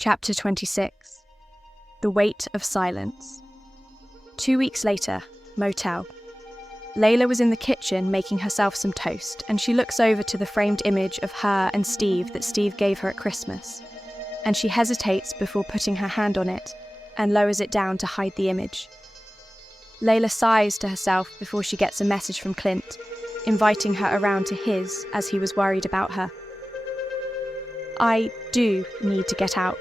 Chapter 26. The Weight of Silence. 2 weeks later, motel. Laila was in the kitchen making herself some toast, and she looks over to the framed image of her and Steve that Steve gave her at Christmas. And she hesitates before putting her hand on it and lowers it down to hide the image. Laila sighs to herself before she gets a message from Clint, inviting her around to his as he was worried about her. I do need to get out.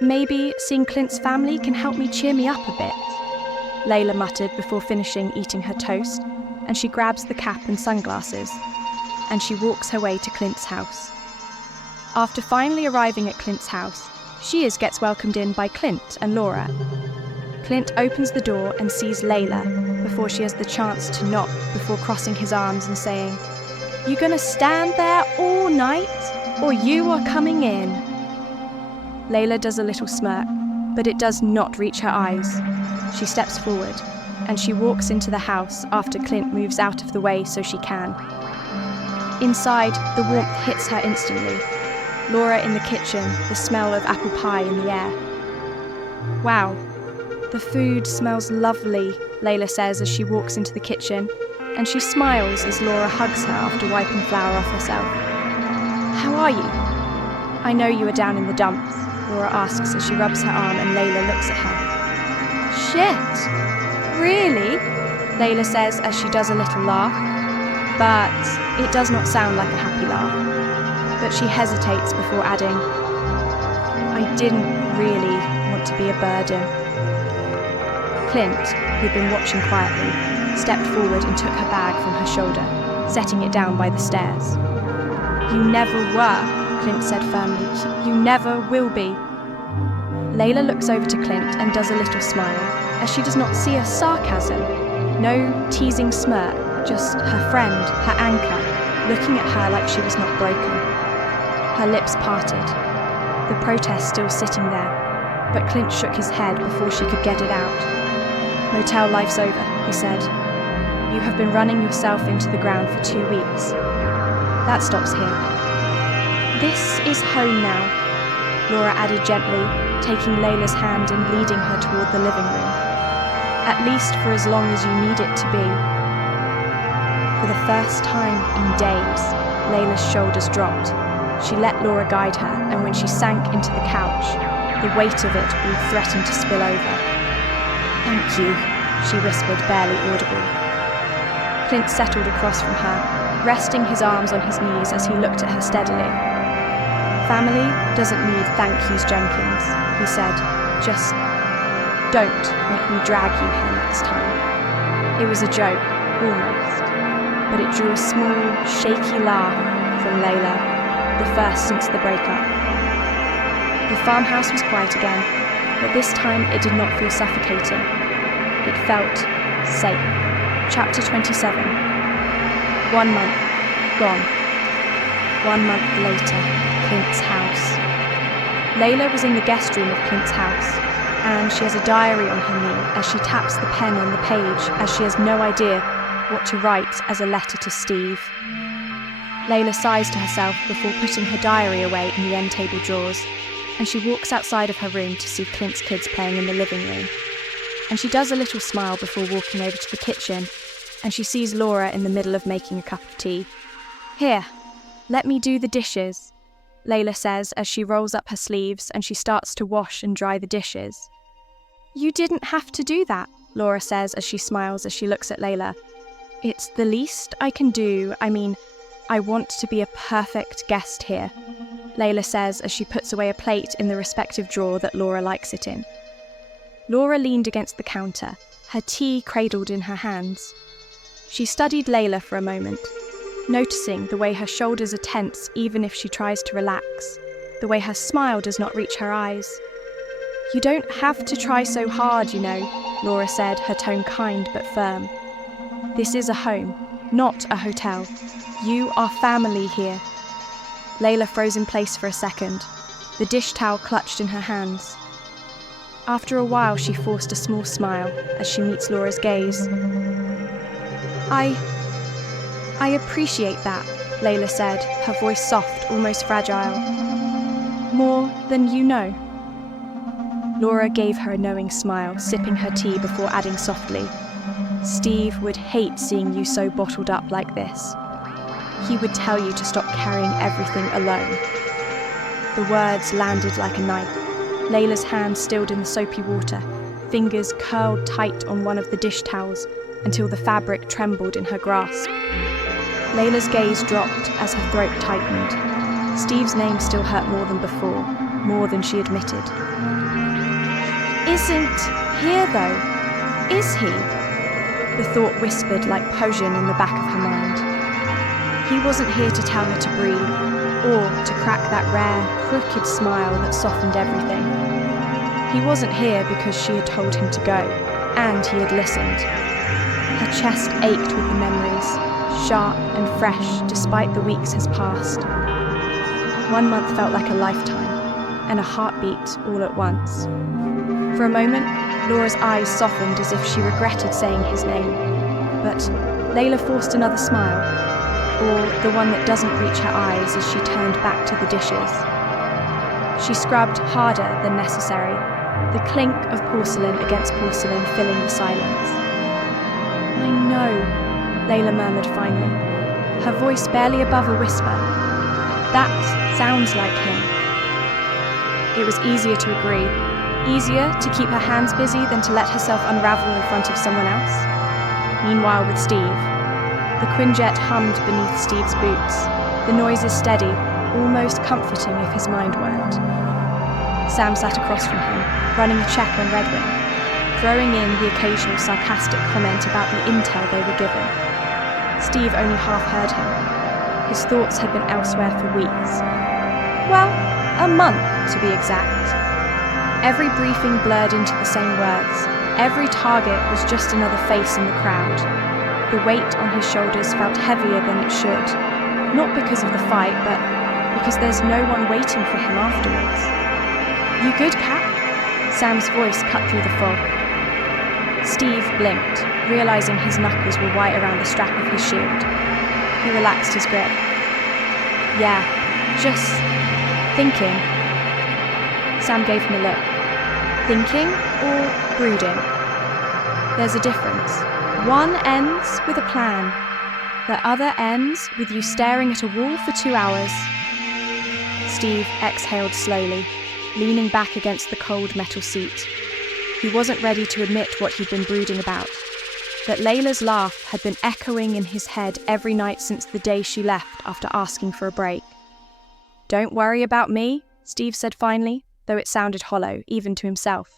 Maybe seeing Clint's family can help me cheer me up a bit, Laila muttered before finishing eating her toast, and she grabs the cap and sunglasses, and she walks her way to Clint's house. After finally arriving at Clint's house, she gets welcomed in by Clint and Laura. Clint opens the door and sees Laila before she has the chance to knock before crossing his arms and saying, "You gonna stand there all night, or you are coming in?" Laila does a little smirk, but it does not reach her eyes. She steps forward, and she walks into the house after Clint moves out of the way so she can. Inside, the warmth hits her instantly. Laura in the kitchen, the smell of apple pie in the air. "Wow, the food smells lovely," Laila says as she walks into the kitchen, and she smiles as Laura hugs her after wiping flour off herself. "How are you?" "I know you were down in the dumps," Laura asks as she rubs her arm and Laila looks at her. "Shit, really?" Laila says as she does a little laugh, but it does not sound like a happy laugh. But she hesitates before adding, "I didn't really want to be a burden." Clint, who'd been watching quietly, stepped forward and took her bag from her shoulder, setting it down by the stairs. "You never were," Clint said firmly. "You never will be." Laila looks over to Clint and does a little smile, as she does not see a sarcasm. No teasing smirk, just her friend, her anchor, looking at her like she was not broken. Her lips parted, the protest still sitting there, but Clint shook his head before she could get it out. "Motel life's over," he said. "You have been running yourself into the ground for 2 weeks. That stops here. This is home now," Laura added gently, taking Laila's hand and leading her toward the living room. "At least for as long as you need it to be." For the first time in days, Laila's shoulders dropped. She let Laura guide her, and when she sank into the couch, the weight of it all threatened to spill over. "Thank you," she whispered, barely audible. Clint settled across from her, resting his arms on his knees as he looked at her steadily. "Family doesn't need thank yous, Jenkins," he said. "Just don't make me drag you here next time." It was a joke, almost, but it drew a small, shaky laugh from Laila, the first since the breakup. The farmhouse was quiet again, but this time it did not feel suffocating. It felt safe. Chapter 27. 1 month. Gone. 1 month later. Clint's house. Laila was in the guest room of Clint's house, and she has a diary on her knee as she taps the pen on the page as she has no idea what to write as a letter to Steve. Laila sighs to herself before putting her diary away in the end table drawers, and she walks outside of her room to see Clint's kids playing in the living room. And she does a little smile before walking over to the kitchen, and she sees Laura in the middle of making a cup of tea. "Here, let me do the dishes," Laila says as she rolls up her sleeves and she starts to wash and dry the dishes. "You didn't have to do that," Laura says as she smiles as she looks at Laila. "It's the least I can do. I want to be a perfect guest here," Laila says as she puts away a plate in the respective drawer that Laura likes it in. Laura leaned against the counter, her tea cradled in her hands. She studied Laila for a moment, noticing the way her shoulders are tense even if she tries to relax, the way her smile does not reach her eyes. "You don't have to try so hard, you know," Laura said, her tone kind but firm. "This is a home, not a hotel. You are family here." Laila froze in place for a second, the dish towel clutched in her hands. After a while, she forced a small smile as she meets Laura's gaze. I appreciate that," Laila said, her voice soft, almost fragile. "More than you know." Laura gave her a knowing smile, sipping her tea before adding softly, "Steve would hate seeing you so bottled up like this. He would tell you to stop carrying everything alone." The words landed like a knife. Layla's hand stilled in the soapy water, fingers curled tight on one of the dish towels until the fabric trembled in her grasp. Layla's gaze dropped as her throat tightened. Steve's name still hurt more than before, more than she admitted. "Isn't here, though, is he?" The thought whispered like poison in the back of her mind. He wasn't here to tell her to breathe, or to crack that rare, crooked smile that softened everything. He wasn't here because she had told him to go, and he had listened. Her chest ached with the memories, sharp and fresh despite the weeks has passed. 1 month felt like a lifetime, and a heartbeat all at once. For a moment, Laura's eyes softened as if she regretted saying his name, but Layla forced another smile, or the one that doesn't reach her eyes as she turned back to the dishes. She scrubbed harder than necessary, the clink of porcelain against porcelain filling the silence. "I know," Layla murmured finally, her voice barely above a whisper. "That sounds like him." It was easier to agree, easier to keep her hands busy than to let herself unravel in front of someone else. Meanwhile with Steve, the Quinjet hummed beneath Steve's boots, the noises steady, almost comforting if his mind weren't. Sam sat across from him, running a check on Red Wing, throwing in the occasional sarcastic comment about the intel they were given. Steve only half heard him. His thoughts had been elsewhere for weeks. Well, a month to be exact. Every briefing blurred into the same words. Every target was just another face in the crowd. The weight on his shoulders felt heavier than it should, not because of the fight, but because there's no one waiting for him afterwards. "You good, Cap?" Sam's voice cut through the fog. Steve blinked, realizing his knuckles were white around the strap of his shield. He relaxed his grip. "Yeah, just thinking." Sam gave him a look. Thinking or brooding? There's a difference. One ends with a plan. The other ends with you staring at a wall for 2 hours. Steve exhaled slowly, leaning back against the cold metal seat. He wasn't ready to admit what he'd been brooding about, that Layla's laugh had been echoing in his head every night since the day she left after asking for a break. "Don't worry about me," Steve said finally, though it sounded hollow, even to himself.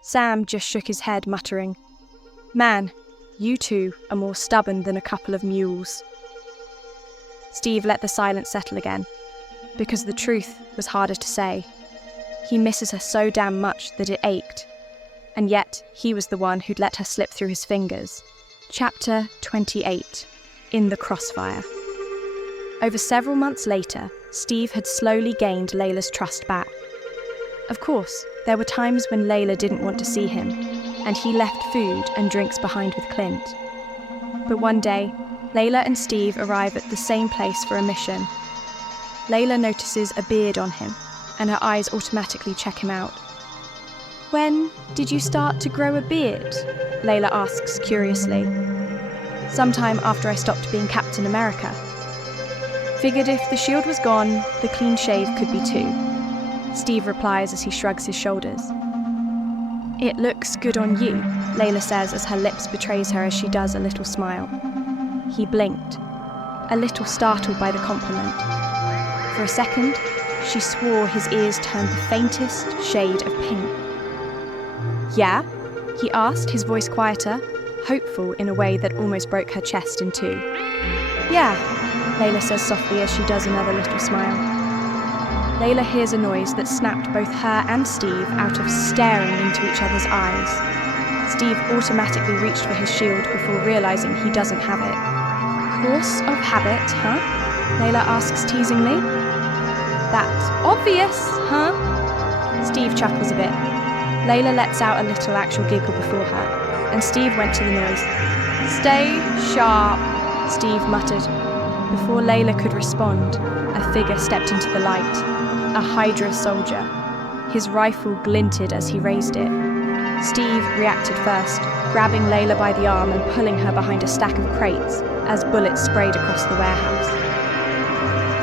Sam just shook his head, muttering, "Man, you two are more stubborn than a couple of mules." Steve let the silence settle again, because the truth was harder to say. He misses her so damn much that it ached, and yet he was the one who'd let her slip through his fingers. Chapter 28. In the Crossfire. Over several months later, Steve had slowly gained Layla's trust back. Of course, there were times when Layla didn't want to see him, and he left food and drinks behind with Clint. But one day, Layla and Steve arrive at the same place for a mission. Layla notices a beard on him, and her eyes automatically check him out. "When did you start to grow a beard?" Layla asks curiously. "Sometime after I stopped being Captain America. Figured if the shield was gone, the clean shave could be too." Steve replies as he shrugs his shoulders. "It looks good on you," Layla says as her lips betrays her as she does a little smile. He blinked, a little startled by the compliment. For a second, she swore his ears turned the faintest shade of pink. "Yeah?" he asked, his voice quieter, hopeful in a way that almost broke her chest in two. "Yeah," Layla says softly as she does another little smile. Layla hears a noise that snapped both her and Steve out of staring into each other's eyes. Steve automatically reached for his shield before realizing he doesn't have it. "Force of habit, huh?" Layla asks teasingly. "That's obvious, huh?" Steve chuckles a bit. Layla lets out a little actual giggle before her, and Steve went to the noise. "Stay sharp," Steve muttered. Before Layla could respond, a figure stepped into the light. A Hydra soldier. His rifle glinted as he raised it. Steve reacted first, grabbing Layla by the arm and pulling her behind a stack of crates as bullets sprayed across the warehouse.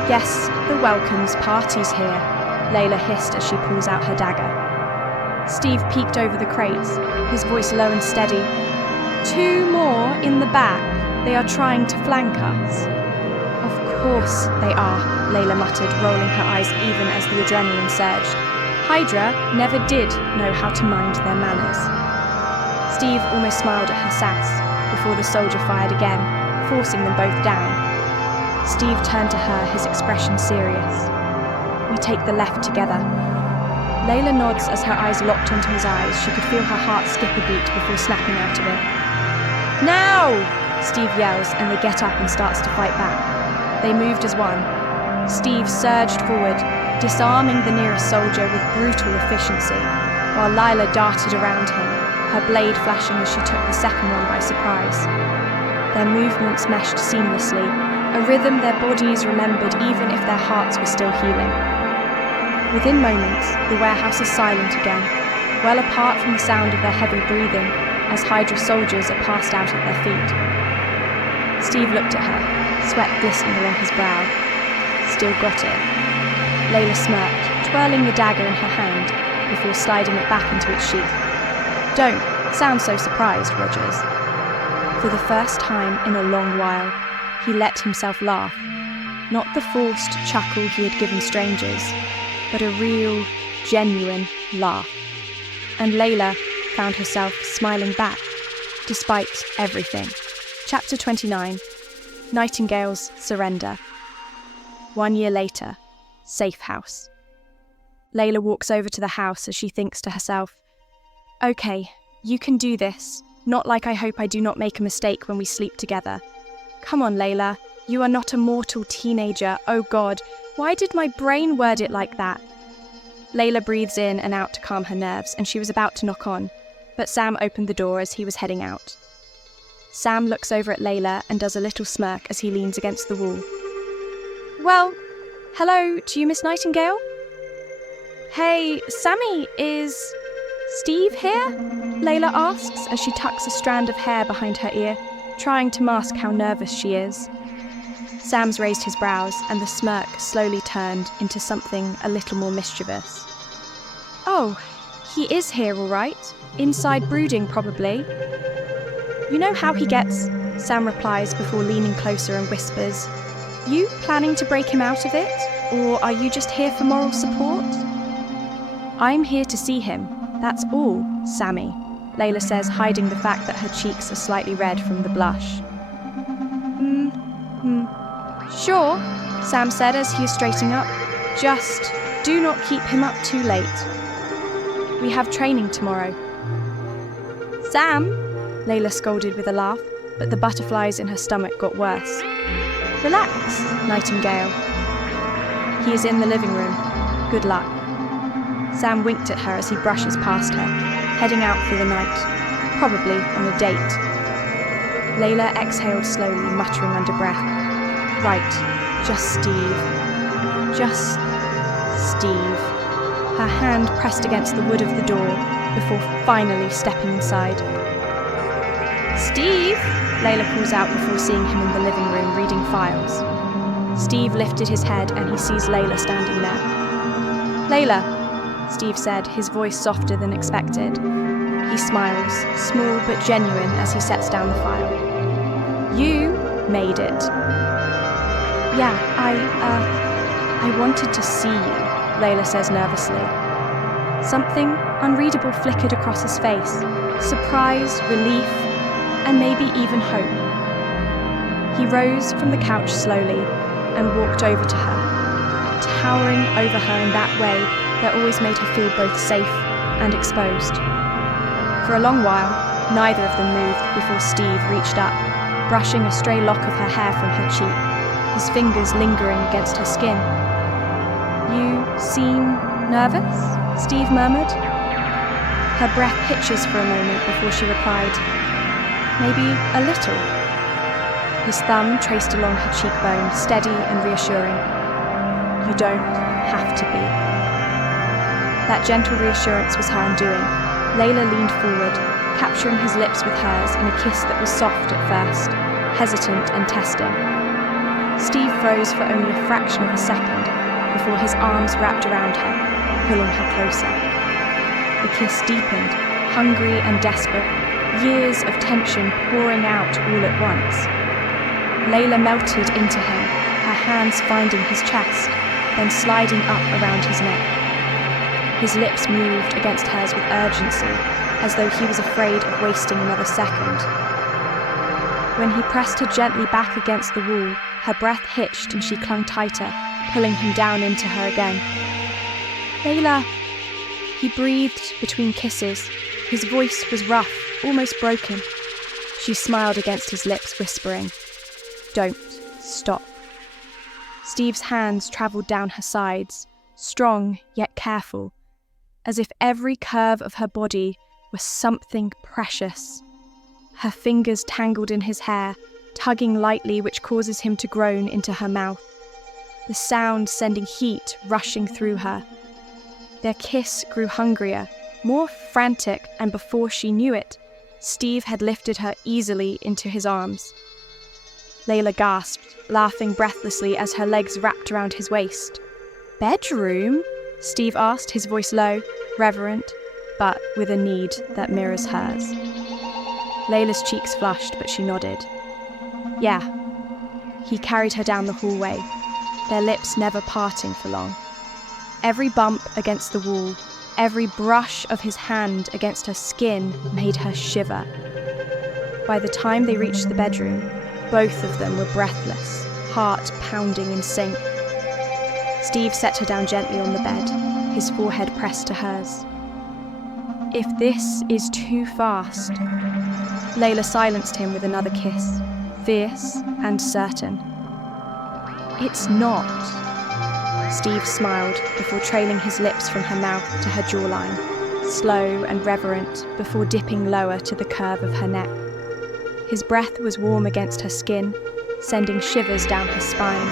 "Yes, the welcomes party's here," Layla hissed as she pulls out her dagger. Steve peeked over the crates, his voice low and steady. "2 more in the back. They are trying to flank us." "Of course they are," Layla muttered, rolling her eyes even as the adrenaline surged. Hydra never did know how to mind their manners. Steve almost smiled at her sass before the soldier fired again, forcing them both down. Steve turned to her, his expression serious. "We take the left together." Layla nods as her eyes locked onto his eyes. She could feel her heart skip a beat before snapping out of it. "Now!" Steve yells, and they get up and starts to fight back. They moved as one. Steve surged forward, disarming the nearest soldier with brutal efficiency, while Laila darted around him, her blade flashing as she took the second one by surprise. Their movements meshed seamlessly, a rhythm their bodies remembered even if their hearts were still healing. Within moments, the warehouse is silent again, well apart from the sound of their heavy breathing as Hydra soldiers are passed out at their feet. Steve looked at her, sweat glistening along his brow. "Still got it." Layla smirked, twirling the dagger in her hand before sliding it back into its sheath. "Don't sound so surprised, Rogers." For the first time in a long while, he let himself laugh. Not the forced chuckle he had given strangers, but a real, genuine laugh. And Layla found herself smiling back, despite everything. Chapter 29. Nightingale's Surrender. 1 year later. Safe house. Layla walks over to the house as she thinks to herself, "Okay, you can do this. Not like I hope I do not make a mistake when we sleep together. Come on, Layla. You are not a mortal teenager. Oh God, why did my brain word it like that?" Layla breathes in and out to calm her nerves, and she was about to knock on, but Sam opened the door as he was heading out. Sam looks over at Layla and does a little smirk as he leans against the wall. "Well, hello to you, Miss Nightingale?" "Hey, Sammy, is Steve here?" Layla asks as she tucks a strand of hair behind her ear, trying to mask how nervous she is. Sam's raised his brows, and the smirk slowly turned into something a little more mischievous. "Oh, he is here, all right. Inside brooding, probably." "You know how he gets," Sam replies before leaning closer and whispers, "You planning to break him out of it, or are you just here for moral support?" "I'm here to see him, that's all, Sammy," Layla says, hiding the fact that her cheeks are slightly red from the blush. Sure," Sam said as he is straightening up. "Just do not keep him up too late. We have training tomorrow." "Sam," Layla scolded with a laugh, but the butterflies in her stomach got worse. "Relax, Nightingale." "He is in the living room. Good luck." Sam winked at her as he brushes past her, heading out for the night, probably on a date. Layla exhaled slowly, muttering under breath, "Right, just Steve. Just Steve." Her hand pressed against the wood of the door before finally stepping inside. "Steve!" Layla calls out before seeing him in the living room reading files. Steve lifted his head and he sees Layla standing there. "Layla," Steve said, his voice softer than expected. He smiles, small but genuine, as he sets down the file. "You made it." "Yeah, I wanted to see you," Layla says nervously. Something unreadable flickered across his face. Surprise, relief, and maybe even hope. He rose from the couch slowly and walked over to her, towering over her in that way that always made her feel both safe and exposed. For a long while, neither of them moved before Steve reached up, brushing a stray lock of her hair from her cheek, his fingers lingering against her skin. "You seem nervous?" Steve murmured. Her breath hitches for a moment before she replied, "Maybe a little." His thumb traced along her cheekbone, steady and reassuring. "You don't have to be." That gentle reassurance was her undoing. Laila leaned forward, capturing his lips with hers in a kiss that was soft at first, hesitant and testing. Steve froze for only a fraction of a second before his arms wrapped around her, pulling her closer. The kiss deepened, hungry and desperate, years of tension pouring out all at once. Laila melted into him, her hands finding his chest, then sliding up around his neck. His lips moved against hers with urgency, as though he was afraid of wasting another second. When he pressed her gently back against the wall, her breath hitched and she clung tighter, pulling him down into her again. "Laila," he breathed between kisses. His voice was rough, almost broken. She smiled against his lips, whispering, "Don't stop." Steve's hands travelled down her sides, strong yet careful, as if every curve of her body was something precious. Her fingers tangled in his hair, tugging lightly, which causes him to groan into her mouth, the sound sending heat rushing through her. Their kiss grew hungrier, more frantic, and before she knew it, Steve had lifted her easily into his arms. Laila gasped, laughing breathlessly as her legs wrapped around his waist. "Bedroom?" Steve asked, his voice low, reverent, but with a need that mirrors hers. Layla's cheeks flushed, but she nodded. "Yeah." He carried her down the hallway, their lips never parting for long. Every bump against the wall, every brush of his hand against her skin made her shiver. By the time they reached the bedroom, both of them were breathless, heart pounding in sync. Steve set her down gently on the bed, his forehead pressed to hers. "If this is too fast..." Laila silenced him with another kiss, fierce and certain. "It's not." Steve smiled before trailing his lips from her mouth to her jawline, slow and reverent before dipping lower to the curve of her neck. His breath was warm against her skin, sending shivers down her spine.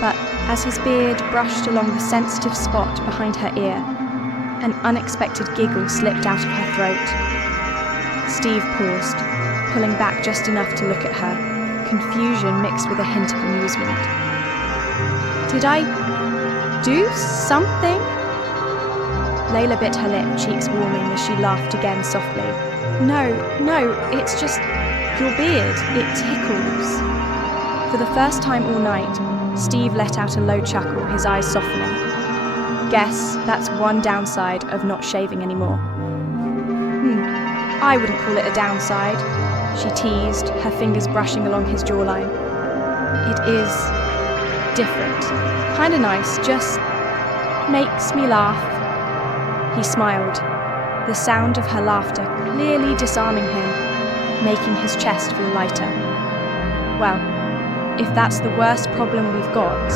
But as his beard brushed along the sensitive spot behind her ear, an unexpected giggle slipped out of her throat. Steve paused, pulling back just enough to look at her, confusion mixed with a hint of amusement. "Did I do something?" Laila bit her lip, cheeks warming as she laughed again softly. No, it's just your beard. It tickles." For the first time all night, Steve let out a low chuckle, his eyes softening. "Guess that's one downside of not shaving anymore." I wouldn't call it a downside," she teased, her fingers brushing along his jawline. "It is different. Kinda nice, just makes me laugh." He smiled, the sound of her laughter clearly disarming him, making his chest feel lighter. "Well, if that's the worst problem we've got,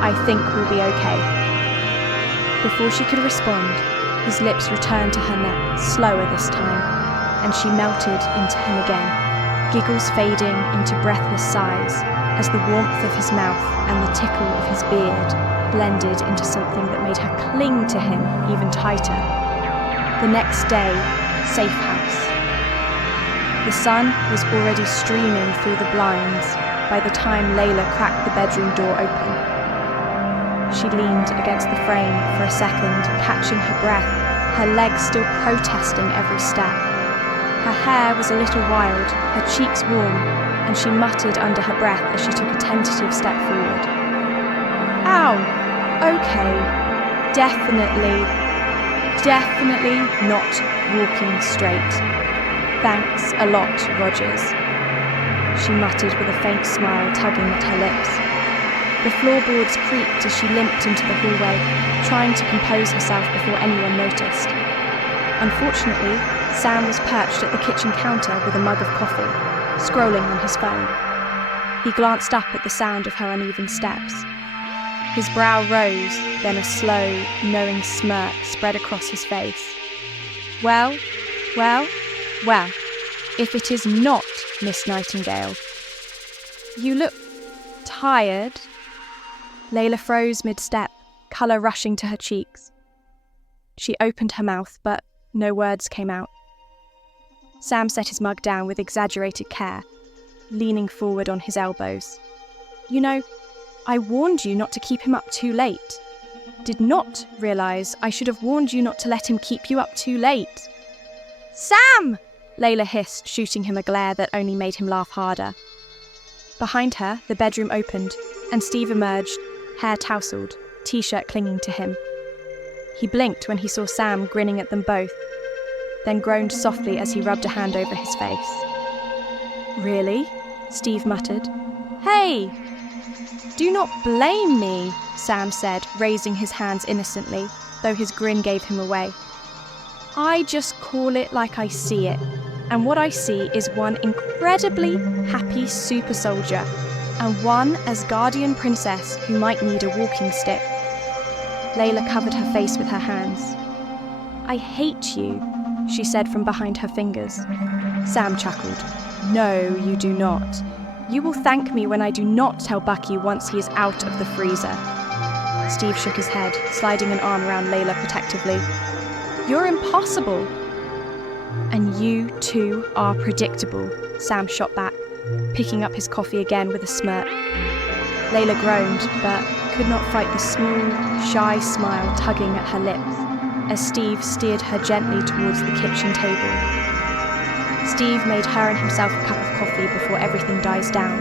I think we'll be okay." Before she could respond, his lips returned to her neck, slower this time, and she melted into him again, giggles fading into breathless sighs as the warmth of his mouth and the tickle of his beard blended into something that made her cling to him even tighter. The next day, safe house. The sun was already streaming through the blinds by the time Laila cracked the bedroom door open. She leaned against the frame for a second, catching her breath, her legs still protesting every step. Her hair was a little wild, her cheeks warm, and she muttered under her breath as she took a tentative step forward. "Ow! Okay. Definitely not walking straight. Thanks a lot, Rogers." She muttered with a faint smile tugging at her lips. The floorboards creaked as she limped into the hallway, trying to compose herself before anyone noticed. Unfortunately, Sam was perched at the kitchen counter with a mug of coffee, scrolling on his phone. He glanced up at the sound of her uneven steps. His brow rose, then a slow, knowing smirk spread across his face. Well, if it is not Miss Nightingale. You look tired." Laila froze mid-step, colour rushing to her cheeks. She opened her mouth, but no words came out. Sam set his mug down with exaggerated care, leaning forward on his elbows. You know, I warned you not to keep him up too late. Did not realise I should have warned you not to let him keep you up too late. Sam! Laila hissed, shooting him a glare that only made him laugh harder. Behind her, the bedroom opened, and Steve emerged, hair tousled, t-shirt clinging to him. He blinked when he saw Sam grinning at them both, then groaned softly as he rubbed a hand over his face. Really? Steve muttered. Hey! Do not blame me, Sam said, raising his hands innocently, though his grin gave him away. I just call it like I see it, and what I see is one incredibly happy super soldier, and one Asgardian princess who might need a walking stick. Laila covered her face with her hands. I hate you, she said from behind her fingers. Sam chuckled. No, you do not. You will thank me when I do not tell Bucky once he is out of the freezer. Steve shook his head, sliding an arm around Laila protectively. You're impossible. And you, too, are predictable, Sam shot back, picking up his coffee again with a smirk. Laila groaned, but could not fight the small, shy smile tugging at her lips as Steve steered her gently towards the kitchen table. Steve made her and himself a cup of coffee before everything dies down.